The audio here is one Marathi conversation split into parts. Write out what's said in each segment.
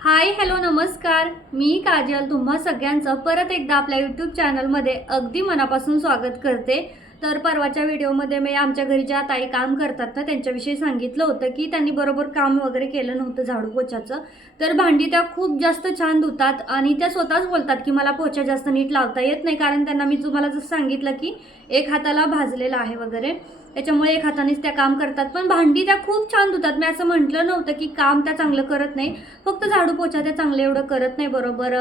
हाय हॅलो नमस्कार. मी काजल. तुम्हा सगळ्यांचं परत एकदा आपल्या यूट्यूब चॅनलमध्ये अगदी मनापासून स्वागत करते. तर परवाच्या व्हिडिओमध्ये मी आमच्या घरी ज्या ताई काम करतात ना त्यांच्याविषयी सांगितलं होतं की त्यांनी बरोबर काम वगैरे केलं नव्हतं झाडू पोछाचं तर भांडी त्या खूप जास्त छान धुतात आणि त्या स्वतःच बोलतात की मला पोछा जास्त नीट लावता येत नाही कारण त्यांना मी तुम्हाला जसं सांगितलं की एक हाताला भाजलेला आहे वगैरे. त्याच्यामुळे एक हातानेच त्या काम करतात. पण भांडी त्या खूप छान धुतात. मी असं म्हटलं नव्हतं की काम त्या चांगलं करत नाही. फक्त झाडू पोछा त्या चांगलं एवढं करत नाही बरोबर.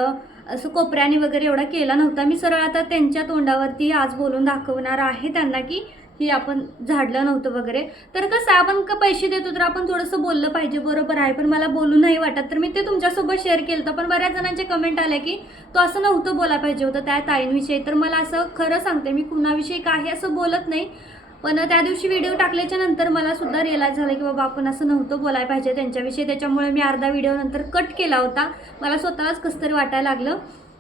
असं कोपऱ्याने वगैरे एवढा केला नव्हता. मी सरळ आता त्यांच्या तोंडावरती आज बोलून दाखवणार आहे त्यांना की ही आपण झाडलं नव्हतं वगैरे. तर कसं आहे, आपण का पैसे देतो तर आपण थोडंसं बोललं पाहिजे बरोबर आहे. पण मला बोलू नाही वाटत तर मी ते तुमच्यासोबत शेअर केलं तर पण बऱ्याच जणांचे कमेंट आले की तो असं नव्हतं बोला पाहिजे होतं त्या ताईंविषयी. तर मला असं खरं सांगते मी कुणाविषयी काही असं बोलत नाही. पण त्या दिवशी व्हिडिओ टाकल्याच्या नंतर मला सुद्धा रिअलाईज झालं की बाबा आपण असं नव्हतं बोलायला पाहिजे त्यांच्याविषयी. त्याच्यामुळे मी अर्धा व्हिडिओ नंतर कट केला होता. मला स्वतःलाच कसं तरी वाटायला लागलं.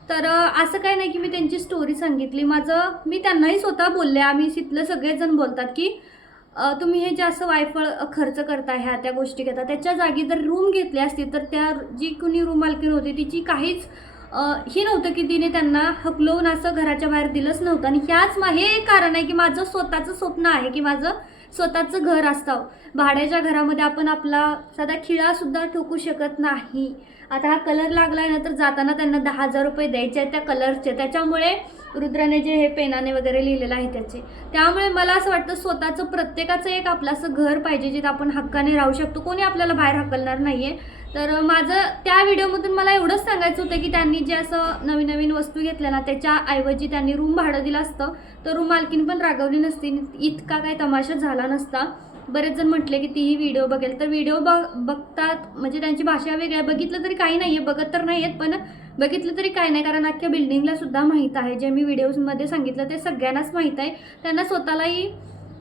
तर असं काय नाही की मी त्यांची स्टोरी सांगितली. माझं मी त्यांनाही स्वतः बोलले. आम्ही तिथलं सगळेजण बोलतात की तुम्ही हे जास्त वायफळ खर्च करता ह्या त्या गोष्टी घेता. त्याच्या जागी जर रूम घेतली असती तर त्या जी कुणी रूम मालकीण होती तिची काहीच हे नव्हतं की तिने त्यांना हकलवून असं घराच्या बाहेर दिलंच नव्हतं. आणि ह्याच मा हे एक कारण आहे की माझं स्वतःचं स्वप्न आहे की माझं स्वतःचं घर असावं. भाड्याच्या घरामध्ये आपण आपला साधा खिळासुद्धा ठोकू शकत नाही. आता हा कलर लागला आहे ना तर जाताना त्यांना दहा हजार रुपये द्यायचे आहेत त्या कलरचे त्याच्यामुळे रुद्राने जे हे पेनाने वगैरे लिहिलेलं आहे त्याचे. त्यामुळे मला असं वाटतं स्वतःचं प्रत्येकाचं एक आपलं असं घर पाहिजे जिथं आपण हक्काने राहू शकतो. कोणी आपल्याला बाहेर हकलणार नाही आहे तर माझं त्या व्हिडिओमधून मला एवढंच सांगायचं होतं की त्यांनी जे असं नवीन नवीन वस्तू घेतल्या ना त्याच्याऐवजी त्यांनी रूम भाडं दिलं असतं. तर रूम मालकीन पण रागवली नसती. इतका काय तमाशा झाला नसता. बरेच जण म्हटले की तीही व्हिडिओ बघेल. तर व्हिडिओ बघ बघतात म्हणजे त्यांची भाषा वेगळी आहे. बघितलं तरी काही नाही आहे बघत तर नाही आहेत पण बघितलं तरी काही नाही. कारण अख्ख्या बिल्डिंगला सुद्धा माहीत आहे. जे मी व्हिडिओजमध्ये सांगितलं ते सगळ्यांनाच माहीत आहे. त्यांना स्वतःलाही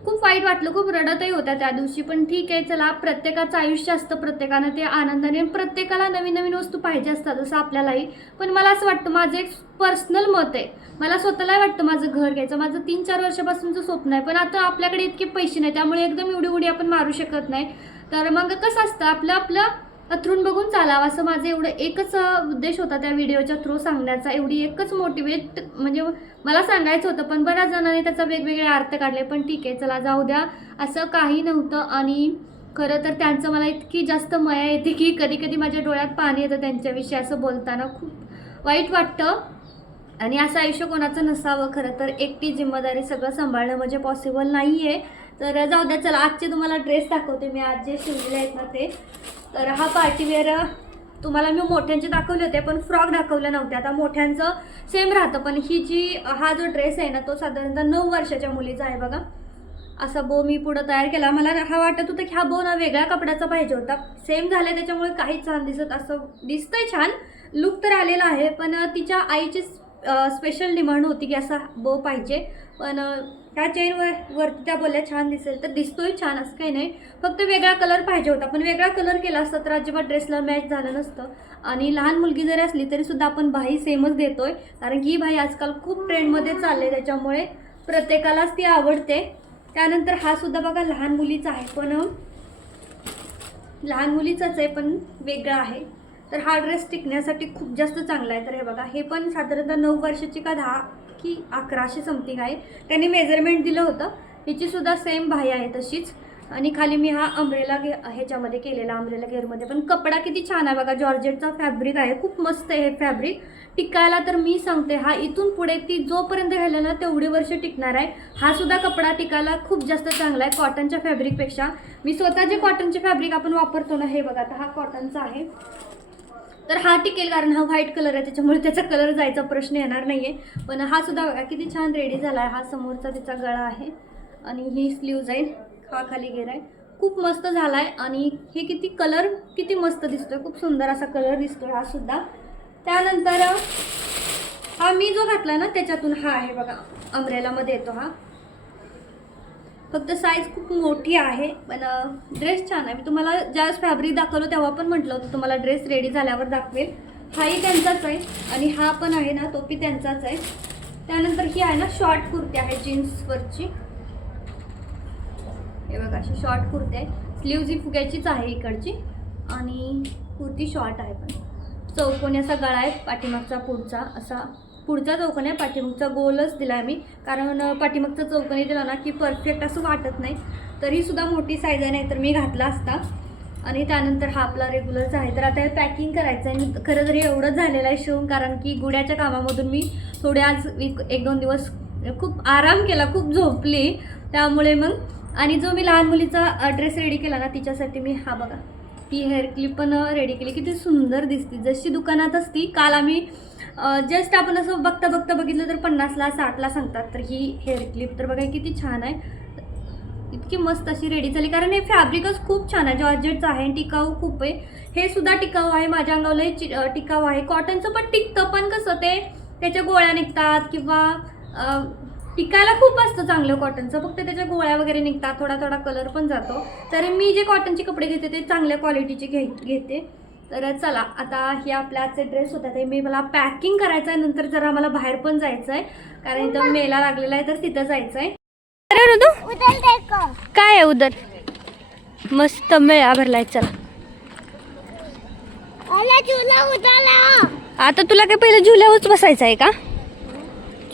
खूप वाईट वाटलं खूप रडतही होत्या त्या दिवशी. पण ठीक आहे चला प्रत्येकाचं आयुष्य असतं प्रत्येकानं ते आनंदाने प्रत्येकाला नवीन नवीन वस्तू पाहिजे असतात जसं आपल्यालाही. पण मला असं वाटतं माझं एक पर्सनल मत आहे. मला स्वतःलाही वाटतं माझं घर घ्यायचं. माझं तीन चार वर्षापासूनचं स्वप्न आहे. पण आता आपल्याकडे इतके पैसे नाही त्यामुळे एकदम एवढी उडी आपण मारू शकत नाही. तर मग कसं असतं आपलं आपलं अथरून बघून चालावं. असं माझं एवढं एकच उद्देश होता त्या व्हिडिओच्या थ्रू सांगण्याचा. एवढी एकच मोटिवेट म्हणजे मला सांगायचं होतं पण बऱ्याच जणांनी त्याचा वेगवेगळे अर्थ काढले. पण ठीक आहे चला जाऊ द्या. असं काही नव्हतं आणि खरं तर त्यांचं मला इतकी जास्त मया येते की कधी कधी माझ्या डोळ्यात पाणी येतं त्यांच्याविषयी. असं बोलताना खूप वाईट वाटतं. आणि असं आयुष्य कोणाचं नसावं. खरं तर एकटी जिम्मेदारी सगळं सांभाळणं म्हणजे पॉसिबल नाही आहे तर जाऊ द्या चला आजचे तुम्हाला ड्रेस दाखवते मी. आज जे शिवलेले आहेत ना ते. तर हा पार्टीवेअर तुम्हाला मी मोठ्यांचे दाखवले होते पण फ्रॉक दाखवले नव्हते. आता मोठ्यांचं सेम राहतं पण ही जी हा जो ड्रेस आहे ना तो साधारणतः नऊ वर्षाच्या मुलीचा आहे बघा. असा बो मी पुढं तयार केला. मला हा वाटत होतं की हा बो ना वेगळ्या कपड्याचा पाहिजे होता. सेम झाला त्याच्यामुळे काही छान दिसत असं दिसतंय छान. लुक तर आलेला आहे पण तिच्या आईची स्पेशल डिमांड होती की असा बो पाहिजे. पण ह्या चेनवर वरती त्या बोलल्या छान दिसेल. तर दिसतोय छान असं काही नाही. फक्त वेगळा कलर पाहिजे होता. पण वेगळा कलर केला असता तर अजिबात ड्रेसला मॅच झालं नसतं. आणि लहान मुलगी जरी असली तरी सुद्धा आपण बाई सेमच देतोय. कारण की ही बाई आजकाल खूप ट्रेंडमध्ये चालले त्याच्यामुळे प्रत्येकालाच ती आवडते. त्यानंतर हा सुद्धा बघा लहान मुलीचा आहे. पण लहान मुलीचाच आहे पण वेगळा आहे. तर हा ड्रेस टिकण्यासाठी खूप जास्त चांगला आहे. तर हे बघा हे पण साधारणतः नऊ वर्षाची का दहा की अकराशे समथिंग आहे. त्यांनी मेजरमेंट दिलं होतं. हिचीसुद्धा सेम भाई आहे तशीच. आणि खाली मी हा अम्ब्रेला घे ह्याच्यामध्ये केलेला अम्ब्रेला गेअरमध्ये पण कपडा किती छान आहे बघा. जॉर्जेटचा फॅब्रिक आहे. खूप मस्त आहे हे फॅब्रिक टिकायला तर मी सांगते हा इथून पुढे ती जोपर्यंत घालला ना तेवढी वर्ष टिकणार आहे. हा सुद्धा कपडा टिकायला खूप जास्त चांगला आहे कॉटनच्या फॅब्रिकपेक्षा मी स्वतः जे कॉटनचे फॅब्रिक आपण वापरतो ना हे बघा. आता हा कॉटनचा आहे. तर हा टिकेल कारण हा व्हाईट कलर आहे त्याच्यामुळे त्याचा कलर जायचा प्रश्न येणार नाही आहे पण हा सुद्धा बघा किती छान रेडी झाला आहे हा समोरचा तिचा गळा आहे आणि ही स्लीव्ज आहे. हा खाली घेर आहे. खूप मस्त झाला आहे आणि हे किती कलर किती मस्त दिसतोय. खूप सुंदर असा कलर दिसतोय हा सुद्धा. त्यानंतर हा मी जो घातला ना त्याच्यातून हा आहे बघा. अमरेलामध्ये येतो हा. फक्त साईज खूप मोठी आहे पण ड्रेस छान आहे. मी तुम्हाला ज्यावेळेस फॅब्रिक दाखवलं तेव्हा पण म्हटलं होतं तुम्हाला ड्रेस रेडी झाल्यावर दाखवेल. हाही त्यांचाच आहे आणि हा पण आहे ना तोपी त्यांचाच आहे. त्यानंतर ही आहे ना शॉर्ट कुर्ती आहे जीन्सवरची हे बघा अशी शॉर्ट कुर्ती आहे. स्लीव्ज ही फुग्याचीच आहे इकडची आणि कुर्ती शॉर्ट आहे पण. चौकोनी असा गळा आहे पाठीमागचा पुढचा असा पुढचा चौकन आहे पाठीमागचा गोलच दिला आहे मी कारण पाठीमागचा चौकोनी दिला ना की परफेक्ट असं वाटत नाही. तरी सुद्धा मोठी साईज आहे नाही तर मी घातला असता. आणि त्यानंतर हा आपला रेग्युलरचा आहे. तर आता हे पॅकिंग करायचं आहे आणि खरं तरी एवढंच झालेलं आहे शिवून कारण की गुड्याच्या कामामधून मी थोडे आज वीक एक दोन दिवस खूप आराम केला खूप झोपली. त्यामुळे मग आणि जो मी लहान मुलीचा ड्रेस रेडी केला ना तिच्यासाठी मी हा बघा ती हेअर क्लिप पण रेडी केली. किती सुंदर दिसते. जशी दुकानात असती काल आम्ही जस्ट आपण असं बघता बघता बघितलं तर पन्नासला साठला सांगतात. तर ही हेअर क्लिप तर बघा किती छान आहे. इतकी मस्त अशी रेडी झाली. कारण हे फॅब्रिकच खूप छान आहे. जॉर्जेटचं आहे आणि टिकाऊ खूप आहे. हे सुद्धा टिकाऊ आहे. माझ्या अंगावलंही टिकाऊ आहे. कॉटनचं पण टिकतं पण कसं ते त्याच्या गोळ्या निघतात किंवा टिकायला खूप असतं चांगलं कॉटनचं फक्त त्याच्या गोळ्या वगैरे निघतात. थोडा थोडा कलर पण जातो. तर मी जे कॉटनचे कपडे घेते ते चांगल्या क्वालिटीचे घे घेते. तर चला आता हे आपल्या आजचे ड्रेस होता ते मी मला पॅकिंग करायचं आहे नंतर जरा मला बाहेर पण जायचं आहे कारण इथं मेला लागलेला आहे तर तिथं जायचं आहे काय आहे उदर मस्त मेळा भरलाय चला. आता तुला काय पहिलं झुल्यावरच बसायचं आहे का?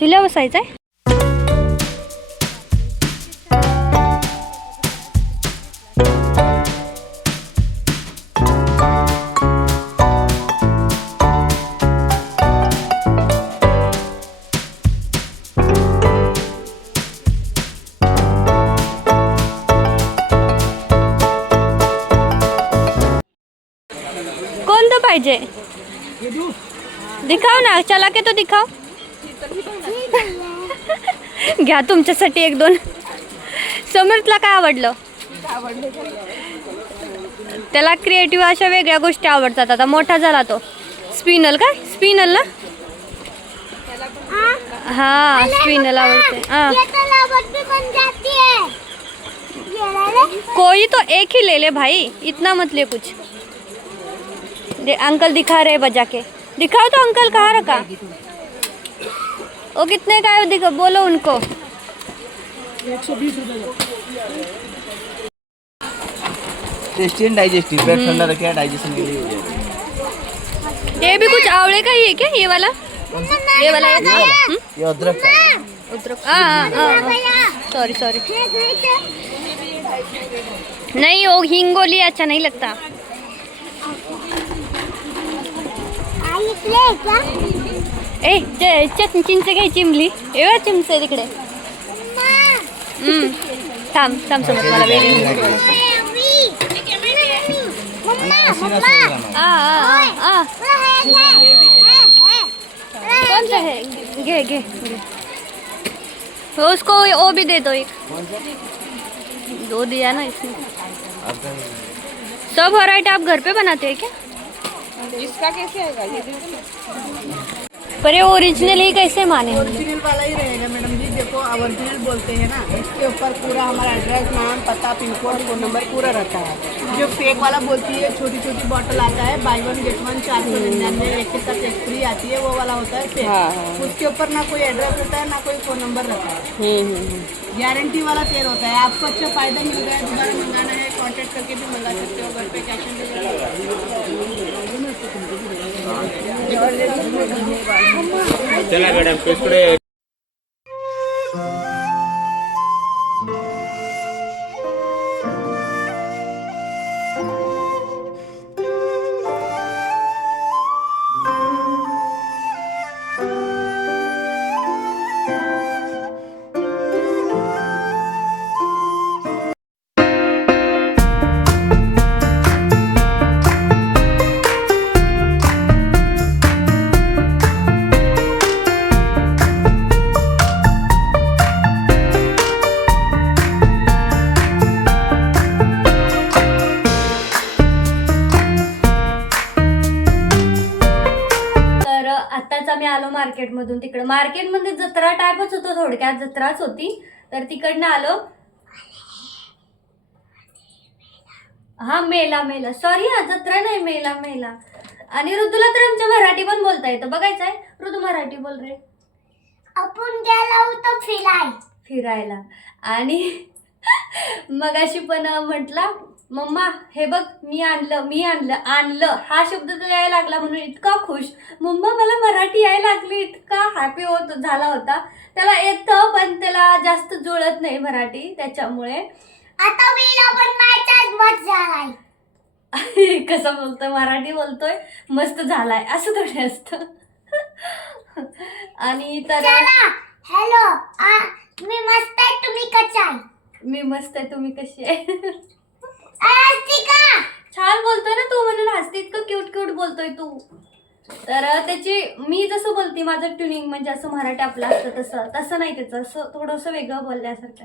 झुल्या बसायचं आहे पाहिजे दिखाव ना चला के तो दिखाव घ्या तुमच्यासाठी एक दोन. समर्थला काय आवडलं? त्याला क्रिएटिव्ह अशा वेगळ्या गोष्टी आवडतात आता मोठा झाला तो. स्पिनल काय? स्पिनल ना? हा स्पिनल आवडते. हा. कोई तो एक ही ले ले भाई इतना मत ले कुछ। अंकल दिखा रहे बजा के दिखाओ तो अंकल कहाँ रखा? वो कितने का है? वो दिखा बोलो उनको। टेस्टी एंड डाइजेस्टिव पेट ठंडा रखे डाइजेशन के लिए ये भी कुछ आवड़े का ही है क्या ये वाला? ये वाला है? हम्म? ये अदरक का अदरक। हाँ सॉरी सॉरी ये गई तो नहीं वो हिंगोली अच्छा नहीं लगता। ए च- च- चिंच घ्यायची चिमली. एवढा चिंच आहे तिकडे. मम्मा हम्म. थांब थांब समज मला वेगळी मैं अभी मम्मा सीना मम्मा सो जाना आ आ आ आ. है है? है है कौन सा है घे घे घे. तो उसको वो भी दे दो एक. दो दिया ना इसने. सब वैरायटी आप घर पे बनाते हैं क्या? इसका कैसे आएगा ये पर ये ओरिजिनल ही कैसे माने? ओरिजिनल वाला ही रहेगा मैडम जी। देखो ओरिजिनल बोलते हैं ना इसके ऊपर पूरा हमारा एड्रेस नाम पता पिन कोड फ़ोन नंबर पूरा रहता है। जो फेक वाला बोलती है छोटी छोटी बॉटल आता है बाई वन गेट वन चार सौ निन्यानवे एक के साथ एक फ्री आती है वो वाला होता है फेक उसके ऊपर ना कोई एड्रेस रहता है ना कोई फ़ोन नंबर रहता है। गारंटी वाला तेल होता है। आपको अच्छा फ़ायदा मिल रहा है दोबारा मंगाना है कॉन्टेक्ट करके भी मंगा सकते हो घर पे कैश ऑन डिलीवरी चला मॅडम तिकडे मार्केटमधून तिकडं. मार्केटमध्ये जत्रा टाईपच होतो थोडक्यात जत्राच होती. तर तिकडनं आलो. हा मेला मेला. सॉरी हा जत्रा नाही मेला मेला. आणि ऋतूला तर आमच्या मराठी पण बोलता येतं. बघायचं आहे ऋतू मराठी बोल रे. अपन गेला होतो फिराय फिरायला. आणि मगाशी पण म्हटला मम्मा हे बघ मी आणलं मी आणलं आणलं. हा शब्द तर यायला लागला म्हणून इतका खुश. मम्मा मला मराठी यायला लागली. इतका हॅपी होत झाला होता. त्याला येतं पण त्याला जास्त जुळत नाही मराठी त्याच्यामुळे. आता झालाय. कसं बोलतोय? मराठी बोलतोय मस्त झालाय. असं थोडे असतं. आणि तर हॅलो आ मी मस्त आहे तुम्ही कशा आहे? मी मस्त आहे तुम्ही कशी आहे? छान बोलतोय ना तू म्हणून हसते इतकं क्यूट क्यूट बोलतोय तू. तर त्याची मी जसं बोलते माझं ट्युनिंग म्हणजे असं मराठी आपलं असतं तसं. तसं नाही त्याचं असं थोडंसं वेगळं बोलल्यासारखं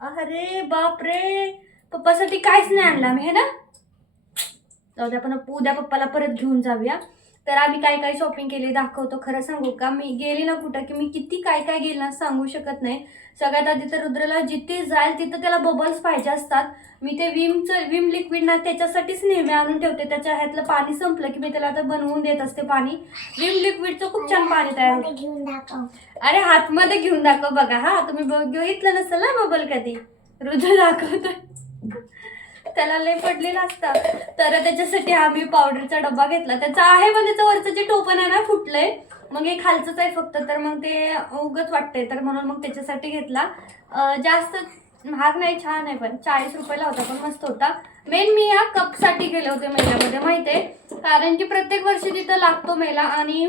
अरे बाप रे पप्पासाठी काहीच नाही आणलं आम्ही हे ना? जाऊ द्या आपण उद्या पप्पाला परत घेऊन जाऊया. तर आम्ही काय काय शॉपिंग केली दाखवतो खरं सांगू का? मी गेली ना कुठं की मी किती काय काय गेली ना सांगू शकत नाही. सगळ्यात आधी तर रुद्रला जिथे जाईल तिथं त्याला बबल्स पाहिजे असतात. मी ते विमचं विम लिक्विड ना त्याच्यासाठीच नेहमी आणून ठेवते. त्याच्या ह्यातलं पाणी संपलं की मी त्याला आता बनवून देत असते पाणी. विम लिक्विडचं खूप छान पाणी तयार होतं मध्ये घेऊन दाखव. अरे हातमध्ये घेऊन दाखव बघा. हा तुम्ही बघितलं नसेल ना बबल कधी? रुद्र दाखवतोय. त्याला लय पडलेलं असतं तर त्याच्यासाठी आम्ही पावडरचा डब्बा घेतला. त्याचा आहे पण त्याचं वरचं जे टोपण आहे ना फुटलंय. मग हे खालचंच आहे फक्त. तर मग ते उगच वाटतंय. तर म्हणून मग त्याच्यासाठी घेतला. जास्त महाग नाही छान आहे पण. चाळीस रुपयाला होता पण मस्त होता. मेन मी या कपसाठी गेले होते मेल्यामध्ये माहिती आहे कारण की प्रत्येक वर्षी तिथं लागतो मेला आणि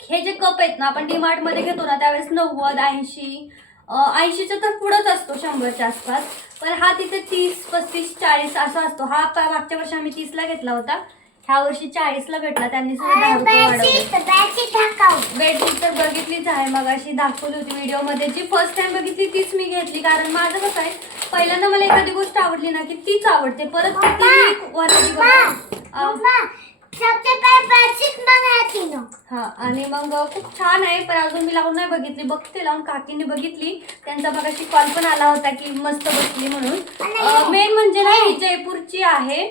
हे जे कप आहेत ना आपण डीमार्टमध्ये घेतो ना त्यावेळेस नव्वद ऐंशी ऐंशीच्या तर पुढंच असतो शंभरच्या आसपास पण हा तिथे तीस पस्तीस चाळीस असा असतो. हा मागच्या वर्षी आम्ही तीसला घेतला होता. ह्या वर्षी चाळीसला भेटला त्यांनी बेडशीट तर बघितलीच आहे मग अशी दाखवली होती व्हिडिओमध्ये. जी फर्स्ट टाइम बघितली तीच मी घेतली. कारण माझं कसं आहे पहिल्यांदा मला एखादी गोष्ट आवडली ना की तीच आवडते. परत किती हा। आणि मग खूप छान आहे पण अजून मी लावून नाही बघितली. बघते लावून काकीने बघितली. त्यांचा मगाशी कॉल पण आला होता की मस्त बसली म्हणून. मेन म्हणजे ना ही जयपूरची आहे.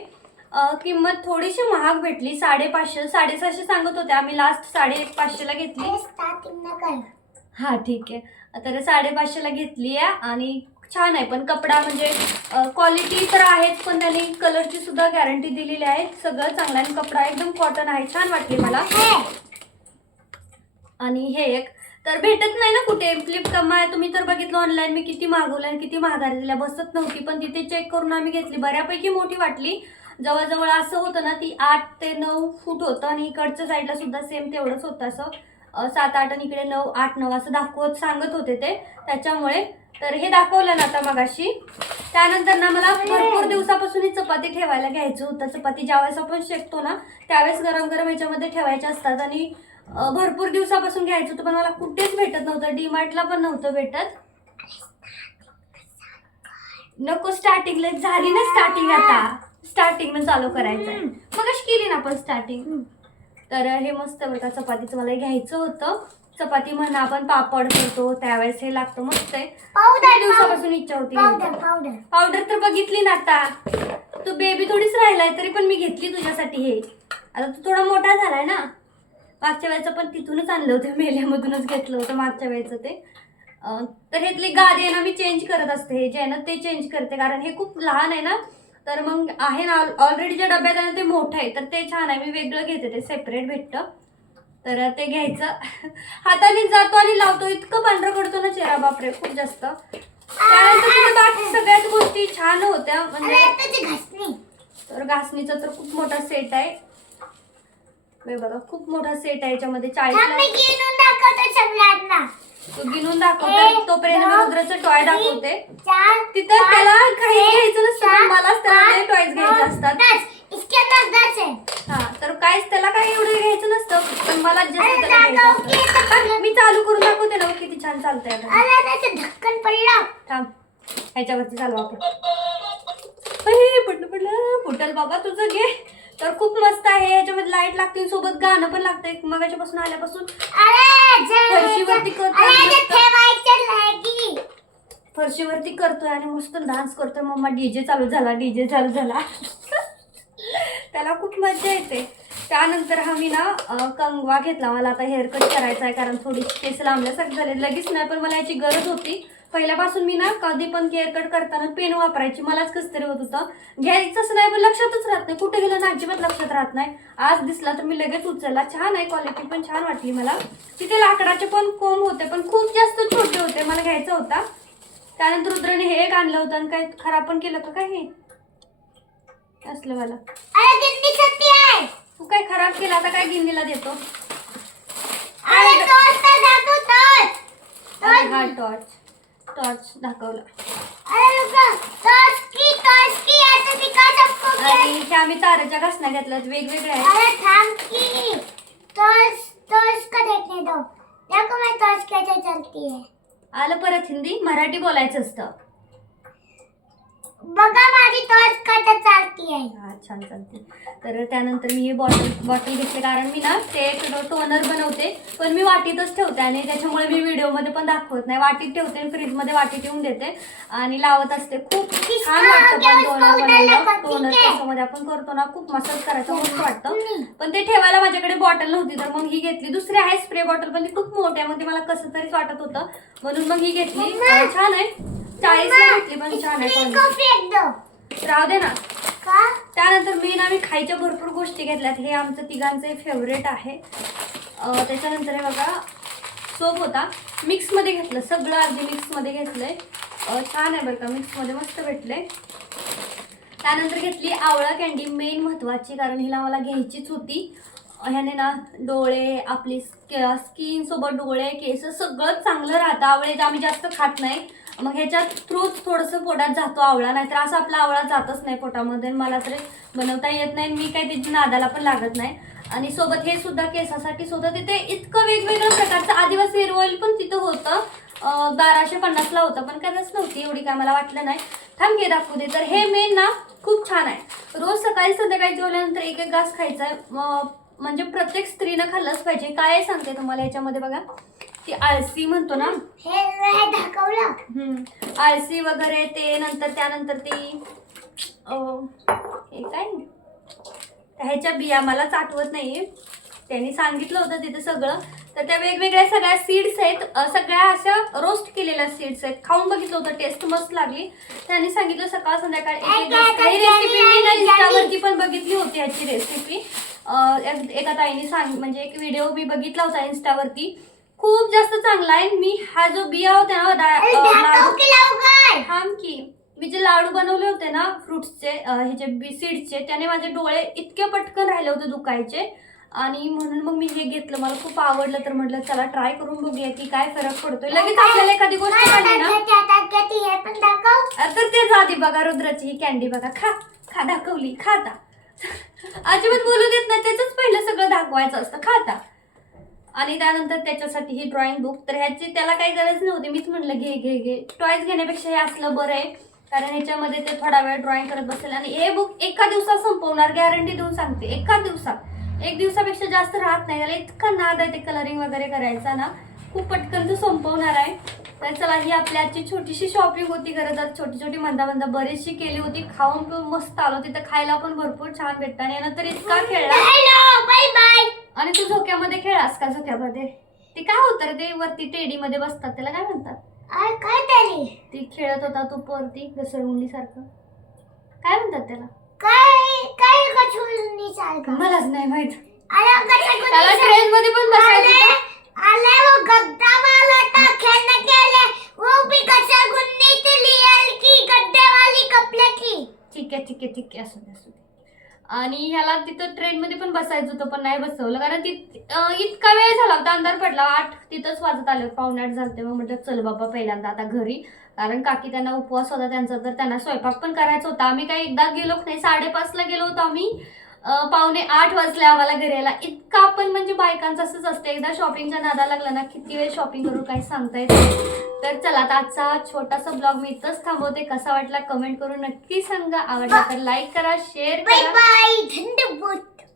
किंमत थोडीशी महाग भेटली साडेपाचशे साडेसहाशे सांगत होते. आम्ही लास्ट साडे पाचशेला घेतली हा ठीक आहे. तर साडेपाचशेला घेतली आहे आणि छान आहे. पण कपडा म्हणजे क्वालिटी तर आहेच पण त्यांनी कलरची सुद्धा गॅरंटी दिलेली आहे. सगळं चांगलं आणि कपडा एकदम कॉटन आहे. छान वाटली मला. आणि हे एक. तर भेटत नाही ना कुठे. फ्लिपकार्ट तुम्ही तर बघितलं ऑनलाईन मी किती मागवलं आणि किती महागारी दिल्या. बसत नव्हती पण तिथे चेक करून आम्ही घेतली. बऱ्यापैकी मोठी वाटली. जवळजवळ असं होतं ना ती आठ ते नऊ फूट होतं आणि इकडच्या साईडला सुद्धा सेम तेवढंच होतं असं. सात आठ आणि इकडे नऊ आठ नऊ असं दाखवत सांगत होते ते. त्याच्यामुळे तर हे दाखवलं ना आता मगाशी. त्यानंतर ना मला भरपूर दिवसापासून ही चपाती ठेवायला घ्यायचं होतं. चपाती ज्यावेळेस आपण शेकतो ना त्यावेळेस गरम गरम ह्याच्यामध्ये ठेवायच्या असतात आणि भरपूर दिवसापासून घ्यायचं होतं पण मला कुठेच भेटत नव्हतं. डीमार्टला पण नव्हतं भेटत. नको स्टार्टिंगला झाली ना स्टार्टिंग आता. स्टार्टिंग चालू करायचंय मग अशी केली ना आपण स्टार्टिंग तर हे मस्त बघा चपातीचं मला घ्यायचं होतं. चपाती म्हणा आपण पापड करतो त्यावेळेस हे लागतं मस्त आहे. पावडर दिवसापासून इच्छा होती पावडर घ्यायची. पावडर पावडर तर बघितली ना आता. तू बेबी थोडीच राहिलाय तरी पण मी घेतली तुझ्यासाठी हे. आता तू थोडा मोठा झालाय ना. मागच्या वेळेचं पण तिथूनच आणलं होतं मेल्यामधूनच घेतलं होतं मागच्या वेळेचं ते. तर ह्यातली गादी आहे ना मी चेंज करत असते. हे जे आहे ना ते चेंज करते. कारण हे खूप लहान आहे ना. तर मग आहे ना ऑलरेडी जे डब्यात आहे ना ते मोठं आहे. तर ते छान आहे. मी वेगळं घेते ते सेपरेट भेटतं. तर ते घ्यायचं. हाताने जातो आणि लावतो. इतकं पांढरं पडतो ना चेहरा बापरे खूप जास्त. त्यानंतर बाकी सगळ्याच गोष्टी छान होत्या. म्हणजे तर घासणीचा तर खूप मोठा सेट आहे. बघा खूप मोठा सेट आहे याच्यामध्ये. चाळीस तो गिनून दाखवते तोपर्यंत मी रुद्राचं टॉय दाखवते. तिथं त्याला काही घ्यायचं नसतं. मलाच त्याला टॉयज घ्यायचे असतात. इसके अंदर दस है। हा तर काहीच त्याला काही एवढं घ्यायचं नसतं पण मला जास्त घ्यायचं असतं. मी चालू करून दाखवते ना किती छान चालतंय आता. अरे त्याचं ढक्कन पडलं. थांब ह्याच्यावरती चालू आपण. अरे, पडलं पडलं फुटल बाबा तुझं घे. तर खूप मस्त आहे ह्याच्यामध्ये लाइट लागते सोबत गाणं पण लागतंय मग याच्यापासून आल्यापासून. अरे जे- फरशीवरती करतोय अरे ते मस्त. ठेवायचं लॅगी. फरशीवरती करतोय आणि मस्त डान्स करतोय. मम्मा डीजे चालू झाला डीजे चालू झाला. त्याला खूप मजा येते. त्यानंतर हा मी ना कंगवा घेतला. मला आता हेअर कट करायचा आहे कारण थोडी केस लांबल्यासारखी झाले. लगेच नाही पण मला याची गरज होती. पहिल्यापासून मी ना कधी पण केअर कट करताना पेन वापरायची. मलाच कसं तरी होत होतं. घ्यायचंच नाही पण लक्षातच राहत नाही. कुठे गेलं ना अजिबात लक्षात राहत नाही. आज दिसला तर मी लगेच उचलला. छान आहे क्वालिटी पण छान वाटली मला. तिथे लाकडाचे पण कोंब होते पण खूप जास्त छोटे होते. मला घ्यायचा होता. त्यानंतर रुद्रने हे एक आणलं होतं आणि काय खराब पण केलं का काय हे? असलं मला काय खराब केला आता काय गिंदीला देतो? हा टॉर्च टॉर्च दाखवला. आणि ह्या आम्ही ताराच्या घासण्या घेतल्यात वेगवेगळ्या आहेत. अरे थाम की. टॉर्च टॉर्च का देखने दो? देखो मैं टॉर्च कैसे चलती है. आलं परत हिंदी मराठी बोलायचं असतं. बघा माझी टॉर्च चालती आहे हा छान चालते. तर त्यानंतर मी हे बॉटल बॉटल घेतले कारण मी ना ते एक टोनर बनवते पण मी वाटीतच ठेवते आणि त्याच्यामुळे मी व्हिडिओमध्ये पण दाखवत नाही. वाटीत ठेवते आणि फ्रीजमध्ये वाटीत ठेवून देते आणि लावत असते. खूप छान वाटतं पण टोनर बनवलं टोनर त्याच्यामध्ये आपण करतो ना खूप मसाज करायचं मस्त वाटतं. पण ते ठेवायला माझ्याकडे बॉटल नव्हती तर मग ही घेतली. दुसरी आहे स्प्रे बॉटल पण ती खूप मोठी आहे मग ती मला कसं तरीच वाटत होतं. म्हणून मग ही घेतली. छान आहे. चाळीसला घेतली पण छान आहे राहू दे ना. त्यानंतर मेन आम्ही खायच्या भरपूर गोष्टी घेतल्यात. हे आमचं तिघांचे फेवरेट आहे. अं, त्याच्यानंतर हे बघा सोप होता. मिक्समध्ये घेतलं सगळं अगदी मिक्समध्ये घेतलंय. छान आहे बरं का मिक्समध्ये मस्त भेटले त्यानंतर घेतली आवळा कॅन्डी मेन महत्त्वाची कारण हिला मला घ्यायचीच होती. ह्याने ना डोळे आपली स्किन सोबत डोळे केस सगळं चांगलं राहतं. आवळे आम्ही जास्त खात नाही. मग ह्याच्यात थ्रूच थोडंसं पोटात जातो आवळा नाहीतर असा आपला आवळा जातच नाही पोटामध्ये मला तरी बनवता येत नाही मी काही त्याची नादाला पण लागत नाही. आणि सोबत हे सुद्धा केसासाठी सुद्धा तिथे इतकं वेगवेगळ्या प्रकारचं आदिवासी हेअर ऑइल पण तिथं होतं. बाराशे पन्नासला होतं पण गरज नव्हती एवढी काय मला वाटलं नाही. थांब घे दाखवू दे. तर हे मेन ना खूप छान आहे. रोज सकाळी संध्याकाळी जेवल्यानंतर एक एक घास खायचा आहे. म्हणजे प्रत्येक स्त्रीनं खाल्लंच पाहिजे. काय सांगते तुम्हाला याच्यामध्ये बघा? ती आळसी म्हणतो ना? हे दाखवलं. हम्म. आळसी वगैरे ते नंतर त्यानंतर ती अं, हे काय? ह्याच्या बिया मलाच आठवत नाहीये. त्यांनी सांगितलं होतं तिथे सगळं. तर त्या वेगवेगळ्या सगळ्या सीड्स आहेत. अं, सगळ्या अशा रोस्ट केलेल्या सीड्स आहेत. खाऊन बघितलं होतं. टेस्ट मस्त लागली. त्यांनी सांगितलं सकाळ संध्याकाळ एक एक घास. ही रेसिपी मी ना इंस्टावरती पण बघितली होती ह्याची रेसिपी एका ताईने सांग म्हणजे एक व्हिडिओ मी बघितला होता इंस्टावरती खूप जास्त चांगला आहे. मी हा जो बिया होता ना लाडू- थांब की. मी जे लाडू बनवले होते ना फ्रुट्सचे ह्याचे बी सीड्सचे त्याने माझे डोळे इतके पटकन राहिले होते दुखायचे. आणि म्हणून मग मी हे घेतलं. मला खूप आवडलं तर म्हटलं चला ट्राय करून बघूया की काय फरक पडतोय. लगेच आपल्याला एखादी गोष्ट ना. तर तेच आधी बघा रुद्राची ही कॅन्डी बघा. खा खा दाखवली. खाता. अजिबात बोलू देत नाही. त्याच पहिलं सगळं दाखवायचं असतं. खाता. आणि त्यानंतर त्याच्यासाठी ही ड्रॉइंग बुक तर ह्याची त्याला काही गरज नव्हती. मीच म्हणलं घे घे घे. टॉईज घेण्यापेक्षा हे असलं बरं आहे. कारण ह्याच्यामध्ये ते थोडा वेळ ड्रॉइंग करत बसेल. आणि हे बुक एका दिवसात संपवणार गॅरंटी देऊन सांगते. एका दिवसात. एक दिवसापेक्षा जास्त राहत नाही. त्याला इतका नाद आहे ते कलरिंग वगैरे करायचा ना. खूप पटकन तो संपवणार आहे. तर चला ही आपली आजची छोटीशी शॉपिंग होती खरं तर. छोटी छोटी मंदा मंदा बरीचशी केली होती. खाऊन पिऊन मस्त आलो. तिथं खायला पण भरपूर छान भेटतं आणि यानंतर इतका खेळला. बाय बाय आणि तू झोक्यामध्ये खेळास का झोक्यामध्ये? ते काय होतं रे ते वरती टेडीमध्ये बसतात त्याला काय म्हणतात? अरे काय तरी. ती खेळत होता तू वरती घसरगुंडी सारखं काय म्हणतात त्याला? काय काय सारखं मलाच नाही माहीत. त्याला ट्रेन मध्ये पण बसायचं अरे होतं. अरे वो गद्दा वाला था खेलने के लिए वो भी कचुलनी थी लियल की गद्दे वाली कपड़े की. ठीक आहे ठीक आहे ठीक आहे असू दे असू दे. आणि ह्याला तिथं ट्रेनमध्ये पण बसायचं होतं पण नाही बसवलं. कारण ती इतका वेळ झाला होता अंधार पडला. आठ तिथंच वाजत आले. पावणे आठ झालते. मग म्हटलं चल बाबा पहिल्यांदा आता घरी. कारण काकी त्यांना उपवास होता त्यांचा तर त्यांना स्वयंपाक पण करायचा होता. आम्ही काही एकदा गेलो नाही. साडेपाचला गेलो होतो आम्ही. पावणे आठ वाजले आम्हाला घरी यायला इतका आपण म्हणजे बायकांचं असंच असतं. एकदा शॉपिंगच्या नादा लागला ना किती वेळ शॉपिंग करू काही सांगता येत नाही. तर चला आता आजचा छोटासा ब्लॉग मी इथंच थांबवते. कसा वाटला कमेंट करून नक्की सांगा. आवडला तर लाईक करा शेअर बाय करा.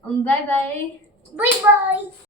Bye bye bye bye